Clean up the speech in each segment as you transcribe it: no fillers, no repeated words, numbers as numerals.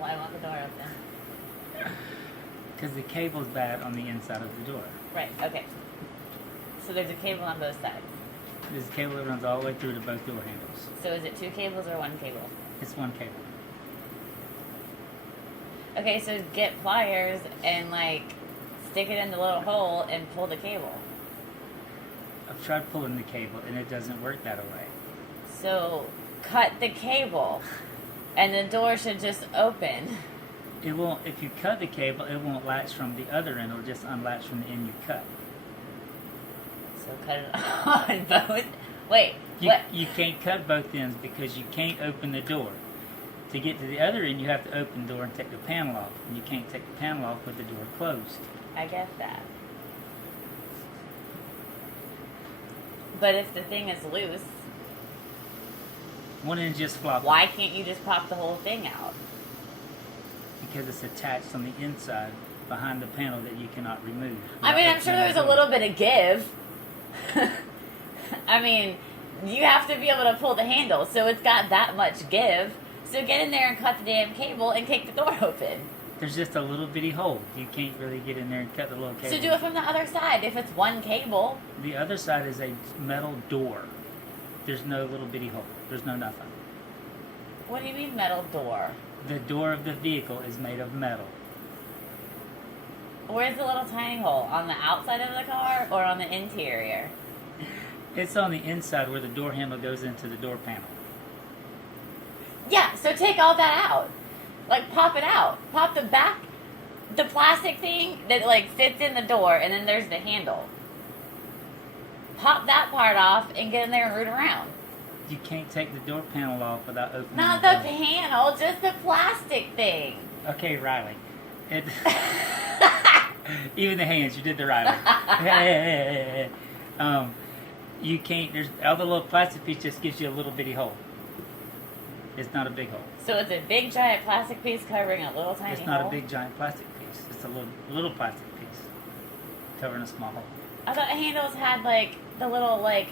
Why won't the door open? Because the cable's bad on the inside of the door. Right, okay. So there's a cable on both sides. There's a cable that runs all the way through to both door handles. So is it 2 cables or 1 cable? It's 1 cable. Okay, so get pliers and, like, stick it in the little hole and pull the cable. I've tried pulling the cable and it doesn't work that way. So cut the cable and the door should just open. It won't, if you cut the cable, it won't latch from the other end. It'll just unlatch from the end you cut. So cut it on both. Wait, what? You can't cut both ends because you can't open the door. To get to the other end, you have to open the door and take the panel off. And you can't take the panel off with the door closed. I get that. But if the thing is loose, one end just flopped. Why can't you just pop the whole thing out? Because it's attached on the inside behind the panel that you cannot remove. I mean, I'm sure there's a little bit of give. I mean, you have to be able to pull the handle, so it's got that much give. So get in there and cut the damn cable and kick the door open. There's just a little bitty hole. You can't really get in there and cut the little cable. So do it from the other side if it's 1 cable. The other side is a metal door. There's no little bitty hole. There's no nothing. What do you mean metal door? The door of the vehicle is made of metal. Where's the little tiny hole? On the outside of the car or on the interior? It's on the inside where the door handle goes into the door panel. Yeah, so take all that out. Like, pop it out. Pop the back, the plastic thing that, like, fits in the door, and then there's the handle. Pop that part off and get in there and root around. You can't take the door panel off without opening Not the the door. panel, just the plastic thing. Okay, Riley. Even the hands, you did the Riley. You can't, there's, all the little plastic piece just gives you a little bitty hole. It's not a big hole. So it's a big giant plastic piece covering a little tiny hole? It's not a big giant plastic piece. It's a little plastic piece covering a small hole. I thought handles had, like, the little, like,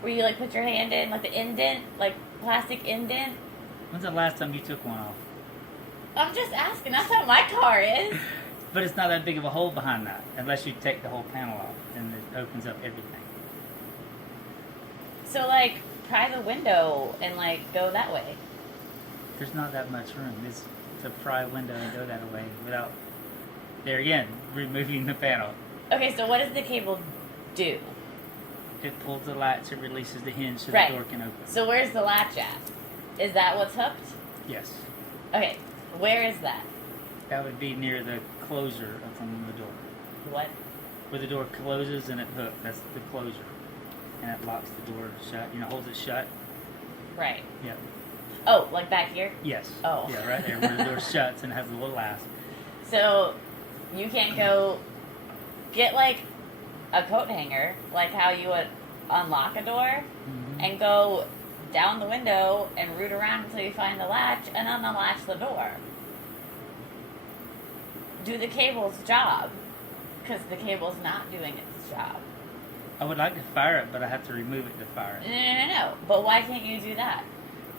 where you, like, put your hand in, like the indent, like plastic indent. When's the last time you took one off? I'm just asking. That's how my car is. But it's not that big of a hole behind that, unless you take the whole panel off, and it opens up everything. So, like, pry the window and, like, go that way. There's not that much room. It's to pry a window and go that way without, there again, removing the panel. Okay, so what does the cable do? It pulls the latch, it releases the hinge so Right. the door can open. So where's the latch at? Is that what's hooked? Yes. Okay, where is that? That would be near the closure from the door. What? Where the door closes and it hooks. That's the closure. And it locks the door shut. You know, holds it shut. Right. Yeah. Oh, like back here? Yes. Oh. Yeah, right there where the door shuts and has a little asp. So you can't go get, like, a coat hanger, like how you would unlock a door, and go down the window and root around until you find the latch and unlatch the door. Do the cable's job, because the cable's not doing its job. I would like to fire it, but I have to remove it to fire it. No. But why can't you do that?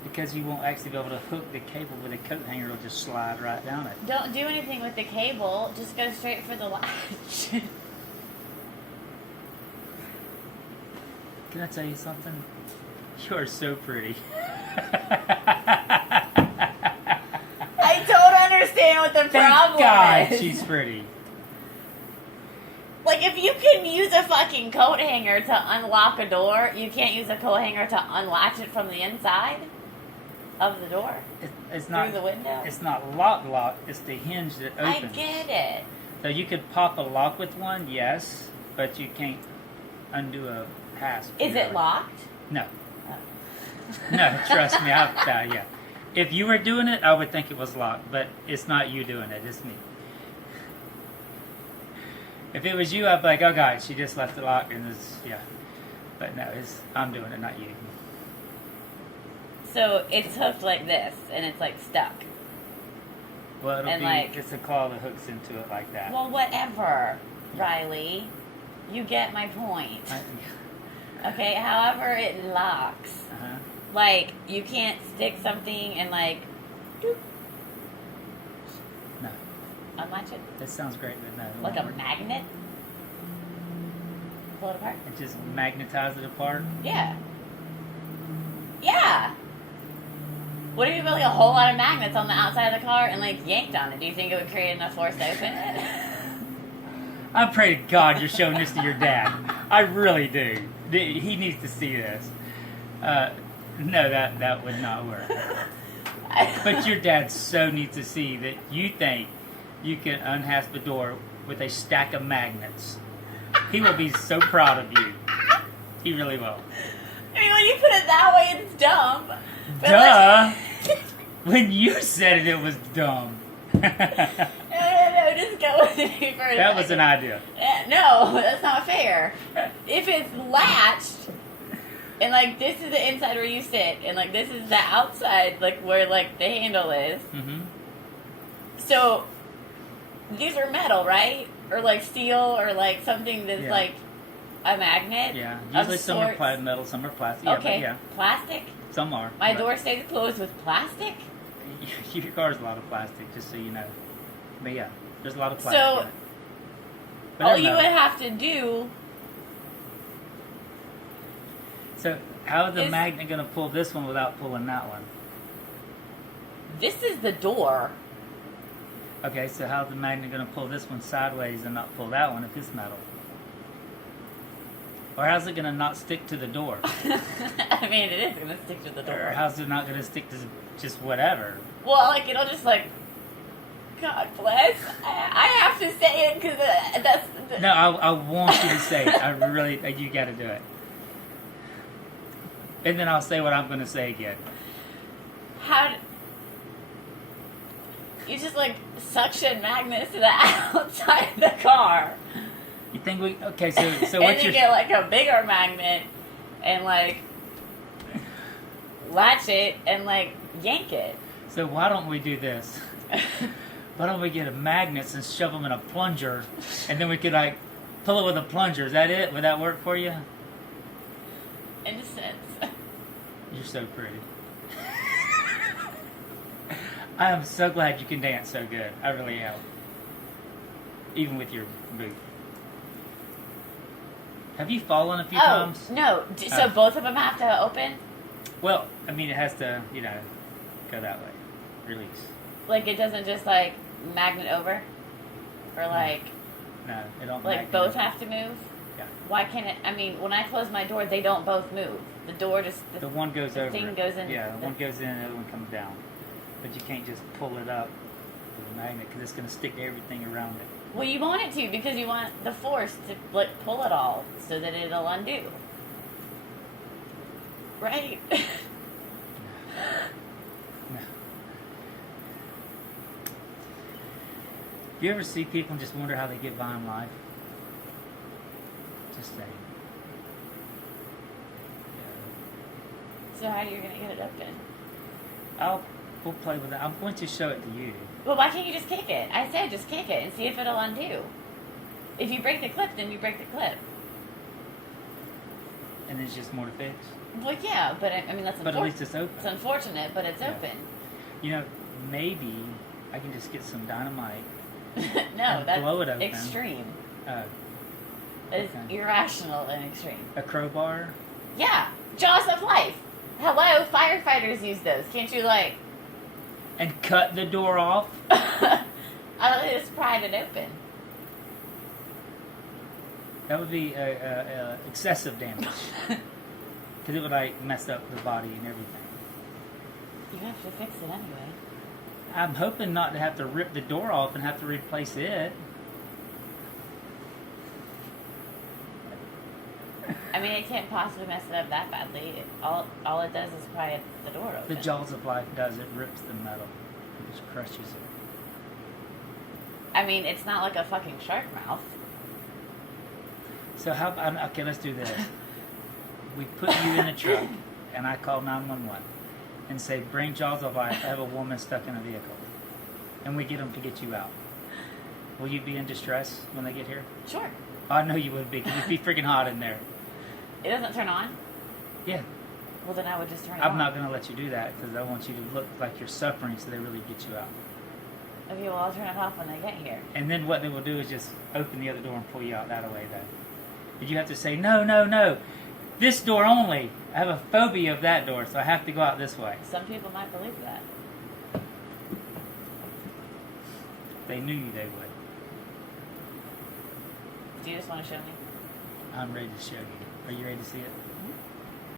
Because you won't actually be able to hook the cable with a coat hanger. It'll just slide right down it. Don't do anything with the cable. Just go straight for the latch. Can I tell you something? You are so pretty. I don't understand what the problem God, is. she's pretty. Like, if you can use a fucking coat hanger to unlock a door, you can't use a coat hanger to unlatch it from the inside of the door? It's not through the window? It's not lock. It's the hinge that opens. I get it. So you could pop a lock with one, yes, but you can't undo a hasp. Is it locked? No. Oh. No, trust me. Yeah. If you were doing it, I would think it was locked, but it's not you doing it. It's me. If it was you, I'd be like, oh God, she just left it locked, and yeah. But no, I'm doing it, not you. So it's hooked like this, and it's like stuck. Well, And, like, it's a claw that hooks into it like that. Well, whatever, Riley. You get my point. Okay, however it locks. Uh-huh. Like, you can't stick something and, like, doop, unlatch it? That sounds great, but no. it Like won't a work. magnet? Pull it apart? And just magnetize it apart. Yeah. Yeah! What if you put like a whole lot of magnets on the outside of the car and like yanked on it? Do you think it would create enough force to open it? I pray to God you're showing this to your dad. I really do. He needs to see this. No, that would not work. But your dad so needs to see that you think you can unhasp a door with a stack of magnets. He will be so proud of you. He really will. I mean, when you put it that way, it's dumb. But Duh! When you said it, it was dumb. No, just go with it for a That was an second. idea. No, that's not fair. If it's latched, and like this is the inside where you sit, and like this is the outside, like where like the handle is. Mm-hmm. So these are metal, right? Or like steel, or like something that's Yeah. like a magnet. Yeah. of Usually some are sorts. metal, some are plastic. Yeah, Okay, but yeah. plastic. Some are. My but door stays closed with plastic. Your car's a lot of plastic, just so you know. But yeah, there's a lot of plastic. So in it. But all they're you metal. would have to do. So how is the is- magnet going to pull this one without pulling that one? This is the door. Okay, so how's the magnet going to pull this one sideways and not pull that one if it's metal? Or how's it going to not stick to the door? I mean, it is going to stick to the Or door. how's it not going to stick to just whatever? Well, like, it'll just, like, God bless. I have to say it because that's... No, I want you to say it. I really, you got to do it. And then I'll say what I'm going to say again. How... You just, like, suction magnets to the outside of the car. You think we, okay, so And what's then your, get, like, a bigger magnet and, like, latch it and, like, yank it. so why don't we do this? Why don't we get a magnets and shove them in a plunger, and then we could like pull it with a plunger? Is that it? Would that work for you? In a sense. You're so pretty. I am so glad you can dance so good. I really am. Even with your boot. Have you fallen a few times? No. So Oh. both of them have to open? Well, I mean, it has to, go that way. Release. Like, it doesn't just, like, magnet over? Or, like, No, it don't. like magnet both over. have to move? Yeah. Why can't it? I mean, when I close my door, they don't both move. The door just... The one goes the over. thing goes in. Yeah, the one goes in and the other one comes down. But you can't just pull it up with a magnet because it's going to stick to everything around it. Well, you want it to because you want the force to, like, pull it all so that it'll undo. Right? No. Do you ever see people and just wonder how they get by in life? Just saying. So how are you going to get it open? We'll play with it. I'm going to show it to you. Well, why can't you just kick it? I said just kick it and see if it'll undo. If you break the clip, then you break the clip. And there's just more to fix. Well, yeah, but I mean, that's But at least it's open. It's unfortunate, but it's Yeah. open. Maybe I can just get some dynamite. No, And that's blow it open. extreme. Uh, It's Okay. irrational and extreme. a crowbar. Yeah, jaws of life. Hello, firefighters use those. Can't you, like... And cut the door off. I don't think it's pried it open. That would be excessive damage. Because it would like mess up the body and everything. You have to fix it anyway. I'm hoping not to have to rip the door off and have to replace it. I mean, it can't possibly mess it up that badly. All it does is pry the door open. The jaws of life does it. Rips the metal. It just crushes it. I mean, it's not like a fucking shark mouth. So okay, let's do this. We put you in a truck, and I call 911 and say, bring jaws of life. I have a woman stuck in a vehicle. And we get them to get you out. Will you be in distress when they get here? Sure. I know you would be, because it'd be freaking hot in there. It doesn't turn on? Yeah. Well, then I would just turn it I'm on. not going to let you do that, because I want you to look like you're suffering so they really get you out. Okay, well, I'll turn it off when they get here. And then what they will do is just open the other door and pull you out that way, though. Did you have to say, no, no, no, this door only? I have a phobia of that door, so I have to go out this way. Some people might believe that. If they knew you, they would. Do you just want to show me? I'm ready to show you. Are you ready to see it?